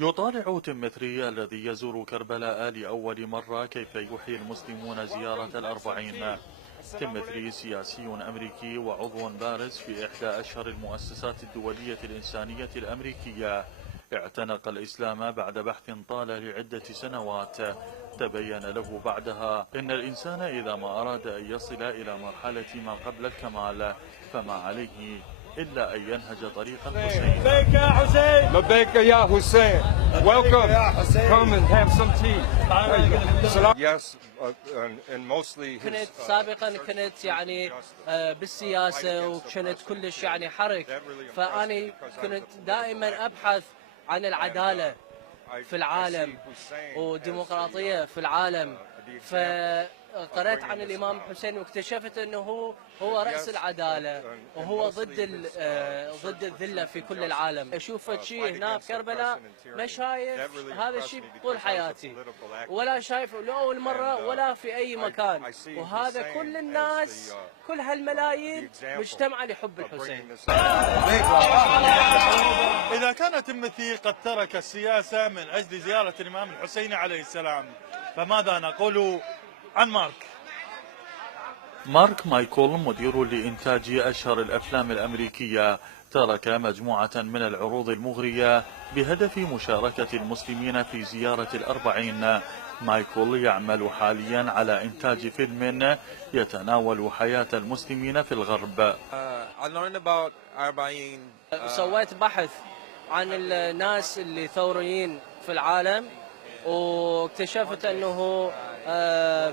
يطالع تيمتري الذي يزور كربلاء لأول مرة كيف يحيي المسلمون زيارة الأربعين. تيمتري سياسي أمريكي وعضو بارز في إحدى أشهر المؤسسات الدولية الإنسانية الأمريكية. اعتنق الإسلام بعد بحث طال لعدة سنوات. تبين له بعدها أن الإنسان إذا ما أراد أن يصل إلى مرحلة ما قبل الكمال فما عليه إلا أن ينهج طريق الحسين. لبيك يا حسين. لبيك يا حسين. Welcome. Come and have some tea. Yes, and mostly كنت سابقا يعني بالسياسة وكنت كلش يعني حرك، فأنا كنت دائما أبحث عن العدالة في العالم وديمقراطية في العالم. فقرأت عن الإمام الحسين واكتشفت أنه هو رأس العدالة وهو ضد الذلة في كل العالم. أشوف شيء هنا بكربلاء ما شايف هذا الشيء طول حياتي، ولا شايف لأول مرة ولا في أي مكان. وهذا كل الناس كل هالملايين مجتمعة لحب الحسين. إذا كان تيموثي قد ترك السياسة من أجل زيارة الإمام الحسين عليه السلام، فماذا نقول عن مارك مايكل مدير لإنتاج أشهر الأفلام الأمريكية ترك مجموعة من العروض المغرية بهدف مشاركة المسلمين في زيارة الأربعين. مايكل يعمل حاليا على إنتاج فيلم يتناول حياة المسلمين في الغرب. سويت بحث عن الناس اللي ثوريين في العالم، واكتشفت انه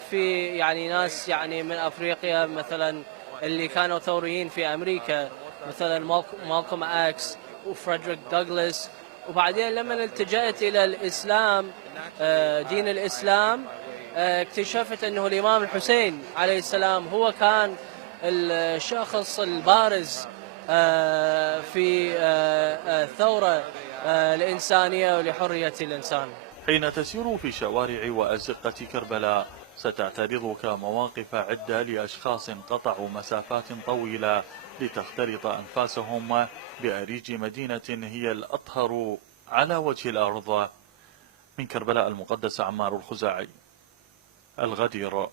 في يعني ناس يعني من افريقيا مثلا اللي كانوا ثوريين في امريكا، مثلا مالكوم اكس وفريدريك دوغلاس. وبعدين لما التجأت الى الاسلام، دين الاسلام، اكتشفت انه الامام الحسين عليه السلام هو كان الشخص البارز في الثورة الإنسانية ولحرية الإنسان. حين تسير في شوارع وأزقة كربلاء ستعترضك مواقف عدة لأشخاص قطعوا مسافات طويلة لتختلط أنفاسهم بأريج مدينة هي الأطهر على وجه الأرض. من كربلاء المقدسة، عمار الخزاعي، الغدير.